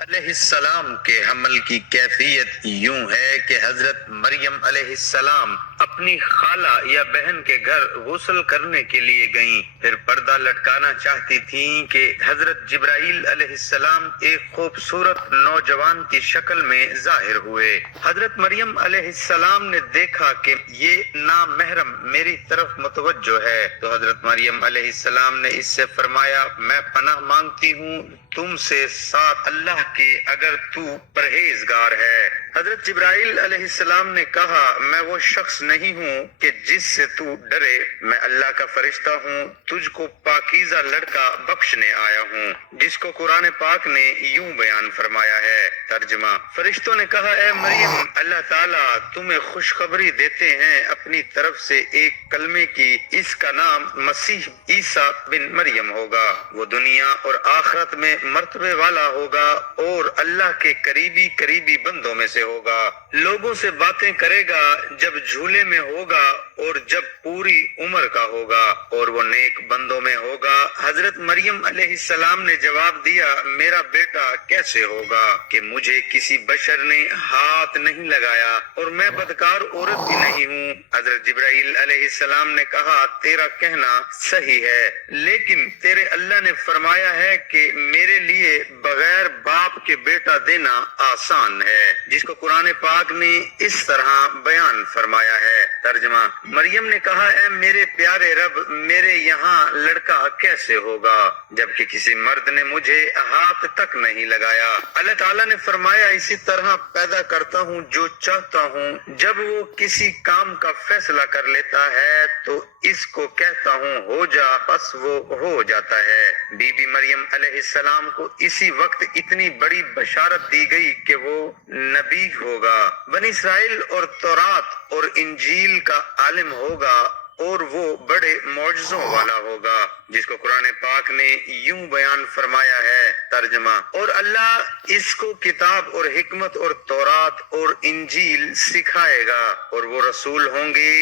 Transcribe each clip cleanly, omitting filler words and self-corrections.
علیہ السلام کے حمل کی کیفیت یوں ہے کہ حضرت مریم علیہ السلام اپنی خالہ یا بہن کے گھر غسل کرنے کے لیے گئیں، پھر پردہ لٹکانا چاہتی تھیں کہ حضرت جبرائیل علیہ السلام ایک خوبصورت نوجوان کی شکل میں ظاہر ہوئے۔ حضرت مریم علیہ السلام نے دیکھا کہ یہ نامحرم میری طرف متوجہ ہے، تو حضرت مریم علیہ السلام نے اس سے فرمایا، میں پناہ مانگتی ہوں تم سے ساتھ اللہ کے اگر تو پرہیزگار ہے۔ حضرت جبرائیل علیہ السلام نے کہا، میں وہ شخص نہیں ہوں کہ جس سے تو ڈرے، میں اللہ کا فرشتہ ہوں، تجھ کو پاکیزہ لڑکا بخشنے آیا ہوں، جس کو قرآن پاک نے یوں بیان فرمایا ہے۔ ترجمہ: فرشتوں نے کہا، اے مریم، اللہ تعالیٰ تمہیں خوشخبری دیتے ہیں اپنی طرف سے ایک کلمے کی، اس کا نام مسیح عیسیٰ بن مریم ہوگا، وہ دنیا اور آخرت میں مرتبے والا ہوگا اور اللہ کے قریبی بندوں میں سے ہوگا۔ لوگوں سے باتیں کرے گا جب جھولے میں ہوگا اور جب پوری عمر کا ہوگا، اور وہ نیک بندوں میں ہوگا۔ حضرت مریم علیہ السلام نے جواب دیا، میرا بیٹا کیسے ہوگا کہ مجھے کسی بشر نے ہاتھ نہیں لگایا اور میں بدکار عورت بھی نہیں ہوں۔ حضرت جبرائیل علیہ السلام نے کہا، تیرا کہنا صحیح ہے، لیکن تیرے اللہ نے فرمایا ہے کہ میرے لیے بغیر باپ کے بیٹا دینا آسان ہے، جس کو قرآن پاک نے اس طرح بیان فرمایا ہے۔ ترجمہ: مریم نے کہا، اے میرے پیارے رب، میرے یہاں لڑکا کیسے ہوگا جبکہ کسی مرد نے مجھے ہاتھ تک نہیں لگایا؟ اللہ تعالیٰ نے فرمایا، اسی طرح پیدا کرتا ہوں جو چاہتا ہوں، جب وہ کسی کام کا فیصلہ کر لیتا ہے تو اس کو کہتا ہوں ہو جا، بس وہ ہو جاتا ہے۔ بی بی مریم علیہ السلام کو اسی وقت اتنی بڑی بشارت دی گئی کہ وہ نبی ہوگا، بنی اسرائیل اور تورات اور انجیل کا عالم ہوگا، اور وہ بڑے معجزوں والا ہوگا، جس کو قرآن پاک نے یوں بیان فرمایا ہے۔ ترجمہ: اور اللہ اس کو کتاب اور حکمت اور تورات اور انجیل سکھائے گا، اور وہ رسول ہوں گے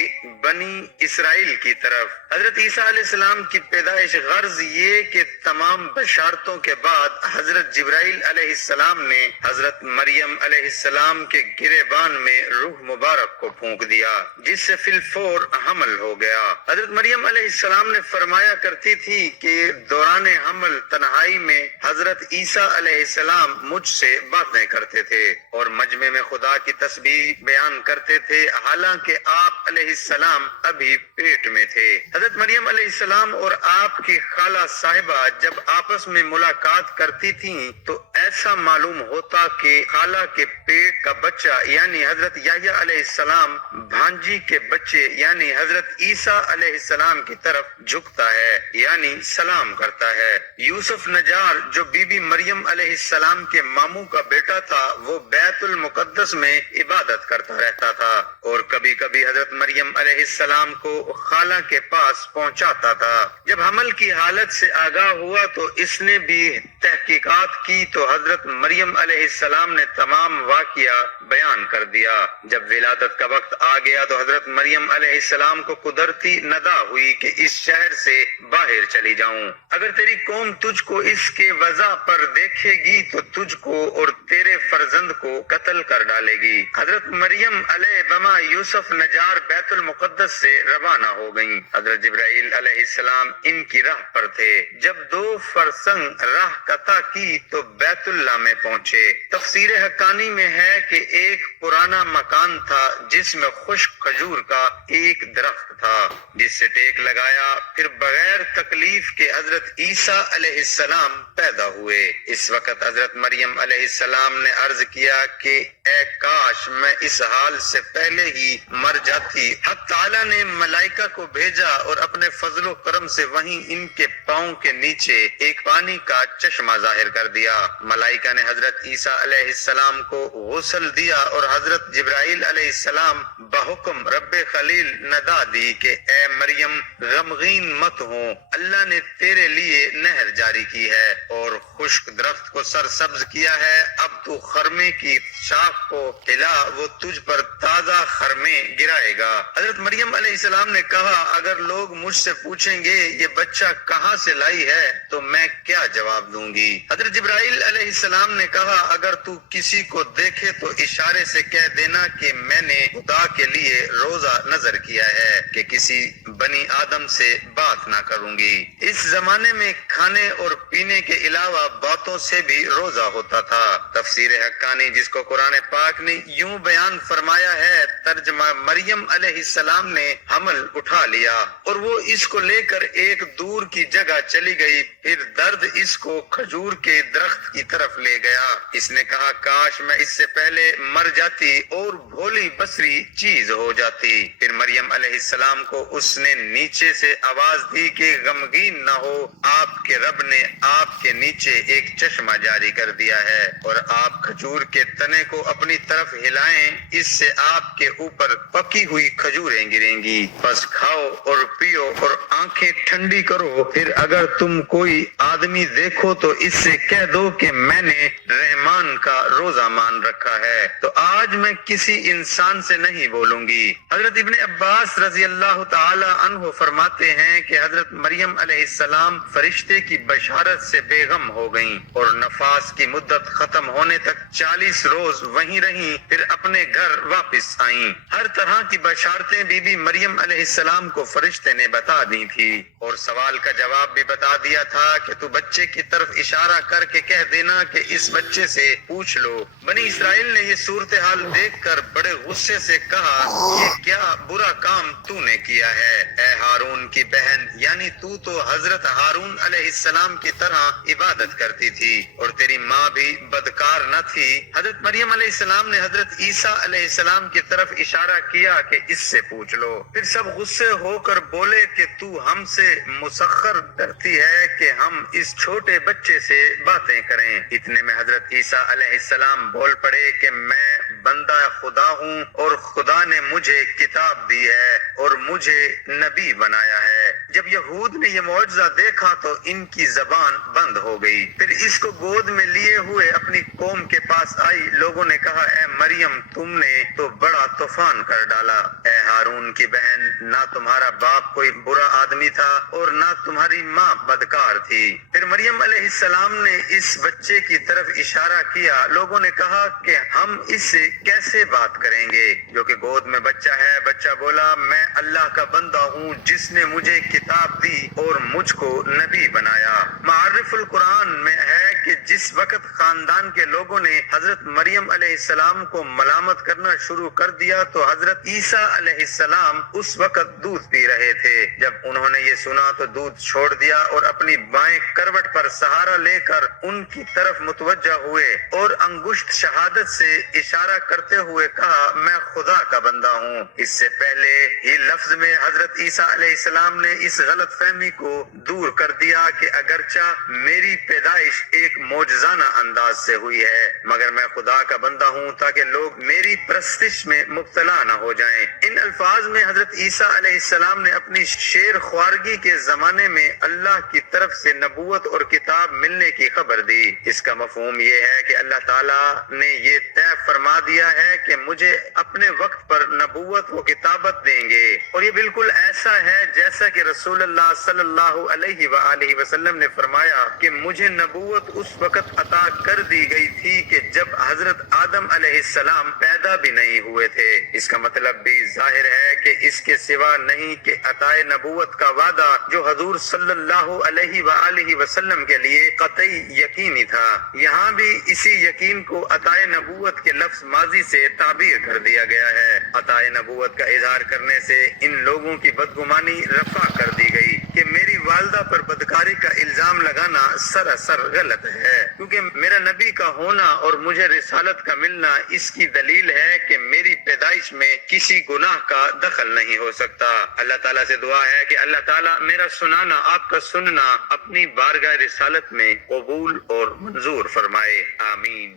بنی اسرائیل کی طرف۔ حضرت عیسیٰ علیہ السلام کی پیدائش غرض یہ کہ تمام بشارتوں کے بعد حضرت جبرائیل علیہ السلام نے حضرت مریم علیہ السلام کے گریبان میں روح مبارک کو پھونک دیا، جس سے فی الفور حمل ہو گیا۔ حضرت مریم علیہ السلام نے فرمایا کرتی تھی کہ دوران حمل تنہائی میں حضرت عیسیٰ علیہ السلام مجھ سے باتیں کرتے تھے اور مجمع میں خدا کی تسبیح بیان کرتے تھے، حالانکہ آپ علیہ السلام ابھی پیٹ میں تھے۔ حضرت مریم علیہ السلام اور آپ کی خالہ صاحبہ جب آپس میں ملاقات کرتی تھیں تو ایسا معلوم ہوتا کہ خالہ کے پیٹ کا بچہ یعنی حضرت یحییٰ علیہ السلام بھانجی کے بچے یعنی حضرت عیسیٰ علیہ السلام کی طرف جھکتا ہے یعنی سلام کرتا ہے۔ یوسف نجار جو بی بی مریم علیہ السلام کے ماموں کا بیٹا تھا، وہ بیت المقدس میں عبادت کرتا رہتا تھا اور کبھی کبھی حضرت مریم علیہ السلام کو خالہ کے پاس پہنچاتا تھا۔ جب حمل کی حالت سے آگاہ ہوا تو اس نے بھی تحقیقات کی تو حضرت مریم علیہ السلام نے تمام واقعہ بیان کر دیا۔ جب ولادت کا وقت آ گیا تو حضرت مریم علیہ السلام کو قدرتی ندا ہوئی کہ اس شہر سے باہر چلی جاؤں، اگر تیری قوم تجھ کو اس کے وضع پر دیکھے گی تو تجھ کو اور تیرے فرزند کو قتل کر ڈالے گی۔ حضرت مریم علیہ بما یوسف نجار بیت المقدس سے روانہ ہو گئیں۔ حضرت جبرائیل علیہ السلام ان کی راہ پر تھے۔ جب 2 فرسنگ راہ قطع کی تو بیت اللہ میں پہنچے۔ تفسیر حقانی میں ہے کہ ایک پرانا مکان تھا جس میں خشک کھجور کا ایک درخت تھا، جس سے ٹیک لگایا، پھر بغیر تکلیف کے حضرت عیسیٰ علیہ السلام پیدا ہوئے۔ اس وقت حضرت مریم علیہ السلام نے عرض کیا کہ اے کاش میں اس حال سے پہلے ہی مر جاتی۔ حق تعالیٰ نے ملائکہ کو بھیجا اور اپنے فضل و کرم سے وہیں ان کے پاؤں کے نیچے ایک پانی کا چشمہ ظاہر کر دیا۔ ملائکہ نے حضرت عیسیٰ علیہ السلام کو غسل دیا اور حضرت جبرائیل علیہ السلام بحکم رب خلیل ندا دی کہ اے مریم غمگین مت ہو، اللہ نے تیرے لیے نہر جاری کی ہے اور خشک درخت کو سرسبز کیا ہے، اب تو خرمے کی شاخ کو ہلا، وہ تجھ پر تازہ خرمے گرائے گا۔ حضرت مریم علیہ السلام نے کہا اگر لوگ مجھ سے پوچھیں گے یہ بچہ کہاں سے لائی ہے تو میں کیا جواب دوں گی؟ حضرت جبرائیل علیہ السلام نے کہا اگر تو کسی کو دیکھے تو اشارے سے کہہ دینا کہ میں نے خدا کے لیے روزہ نظر کیا ہے کہ کسی بنی آدم سے بات نہ کروں گی۔ اس زمانے میں کھانے اور پینے کے علاوہ باتوں سے بھی روزہ ہوتا تھا۔ تفسیر حقانی جس کو قرآن پاک نے یوں بیان فرمایا ہے، ترجمہ مریم علیہ السلام نے حمل اٹھا لیا اور وہ اس کو لے کر ایک دور کی جگہ چلی گئی، پھر درد اس کو کھجور کے درخت کی طرف لے گیا۔ اس نے کہا کاش میں اس سے پہلے مر جاتی اور بھولی بصری چیز ہو جاتی۔ پھر مریم علیہ السلام کو اس نے نیچے سے آواز دی کہ غمگین نہ ہو، آپ کے رب نے آپ کے نیچے ایک چشمہ جاری کر دیا ہے اور آپ کھجور کے تنے کو اپنی طرف ہلائیں، اس سے آپ کے اوپر پکی ہوئی کھجوریں گریں گی، بس کھاؤ اور پیو اور آنکھیں ٹھنڈی کرو، پھر اگر تم کوئی آدمی دیکھو تو اس سے کہہ دو کہ میں نے رحمان کا روزہ مان رکھا ہے، تو آج میں کسی انسان سے نہیں بولوں گی۔ حضرت ابن عباس رضی اللہ تعالی عنہ فرماتے ہیں کہ حضرت مریم علیہ السلام فرشتے کی بشارت سے بے غم ہو گئیں اور نفاس کی مدت ختم ہونے تک 40 روز وہیں رہیں، پھر اپنے گھر واپس آئیں۔ ہر طرح کی بشارتیں بی بی مریم علیہ السلام کو فرشتے نے بتا دی تھی اور سوال کا جواب بھی بتا دیا تھا کہ تو بچے کی طرف اشارہ کر کے کہہ دینا کہ اس بچے سے پوچھ لو۔ بنی اسرائیل نے یہ صورتحال دیکھ کر بڑے غصے سے کہا یہ کیا برا کام تو نے کیا ہے اے ہارون کی بہن، یعنی تو حضرت ہارون علیہ السلام کی طرح عبادت کرتی تھی اور تیری ماں بھی بدکار نہ تھی۔ حضرت مریم علیہ السلام نے حضرت عیسیٰ علیہ السلام کی طرف اشارہ کیا کہ اس سے پوچھ لو۔ پھر سب غصے ہو کر بولے کہ تو ہم سے مسخر کرتی ہے کہ ہم اس چھوٹے بچے سے باتیں کریں۔ اتنے میں حضرت عیسیٰ علیہ السلام بول پڑے کہ میں بندہ خدا ہوں اور خدا نے مجھے کتاب دی ہے اور مجھے نبی بنایا ہے۔ جب یہود نے یہ معجزہ دیکھا تو ان کی زبان بند ہو گئی، پھر اس کو گود میں لیے ہوئے اپنی قوم کے پاس آئی۔ لوگوں نے کہا اے مریم تم نے تو بڑا طوفان کر ڈالا، اے ہارون کی بہن نہ تمہارا باپ کوئی برا آدمی تھا اور نہ تمہاری ماں بدکار تھی۔ پھر مریم علیہ السلام نے اس بچے کی طرف اشارہ کیا۔ لوگوں نے کہا کہ ہم اس سے کیسے بات کریں گے جو کہ گود میں بچہ ہے؟ بچہ بولا میں اللہ کا بندہ ہوں جس نے مجھے کتاب دی اور مجھ کو نبی بنایا۔ معرف القرآن میں ہے کہ جس وقت خاندان کے لوگوں نے حضرت مریم علیہ السلام کو ملامت کرنا شروع کر دیا تو حضرت عیسیٰ علیہ السلام اس وقت دودھ پی رہے تھے۔ جب انہوں نے یہ سنا تو دودھ چھوڑ دیا اور اپنی بائیں کروٹ پر سہارا لے کر ان کی طرف متوجہ ہوئے اور انگشت شہادت سے اشارہ کرتے ہوئے کہا میں خدا کا بندہ ہوں۔ اس سے پہلے ہی لفظ میں حضرت عیسیٰ علیہ السلام نے اس غلط فہمی کو دور کر دیا کہ اگرچہ میری پیدائش ایک معجزانہ انداز سے ہوئی ہے مگر میں خدا کا بندہ ہوں تاکہ لوگ میری پرستش میں مبتلا نہ ہو جائیں۔ ان الفاظ میں حضرت عیسیٰ علیہ السلام نے اپنی شیر خوارگی کے زمانے میں اللہ کی طرف سے نبوت اور کتاب ملنے کی خبر دی۔ اس کا مفہوم یہ ہے کہ اللہ تعالیٰ نے یہ طے فرما دیا ہے کہ مجھے اپنے وقت پر نبوت و کتابت دیں گے، اور یہ بالکل ایسا ہے جیسا کہ رسول اللہ صلی اللہ علیہ وآلہ وسلم نے فرمایا کہ مجھے نبوت اس وقت عطا کر دی گئی تھی کہ جب حضرت آدم علیہ السلام پیدا بھی نہیں ہوئے تھے۔ اس کا مطلب بھی ظاہر ہے کہ اس کے سوا نہیں کہ عطائے نبوت کا وعدہ جو حضور صلی اللہ علیہ وآلہ وسلم کے لیے قطعی یقینی تھا، یہاں بھی اسی یقین کو عطائے نبوت کے لفظ ماضی سے تعبیر کر دیا گیا ہے۔ عطائے نبوت کا اظہار کرنے سے ان لوگوں کی بدگمانی رفع کر دی گئی کہ میری والدہ پر بدکاری کا الزام لگانا سراسر غلط ہے، کیونکہ میرا نبی کا ہونا اور مجھے رسالت کا ملنا اس کی دلیل ہے کہ میری پیدائش میں کسی گناہ کا دخل نہیں ہو سکتا۔ اللہ تعالیٰ سے دعا ہے کہ اللہ تعالیٰ میرا سنانا آپ کا سننا اپنی بارگاہ رسالت میں قبول اور منظور فرمائے، آمین۔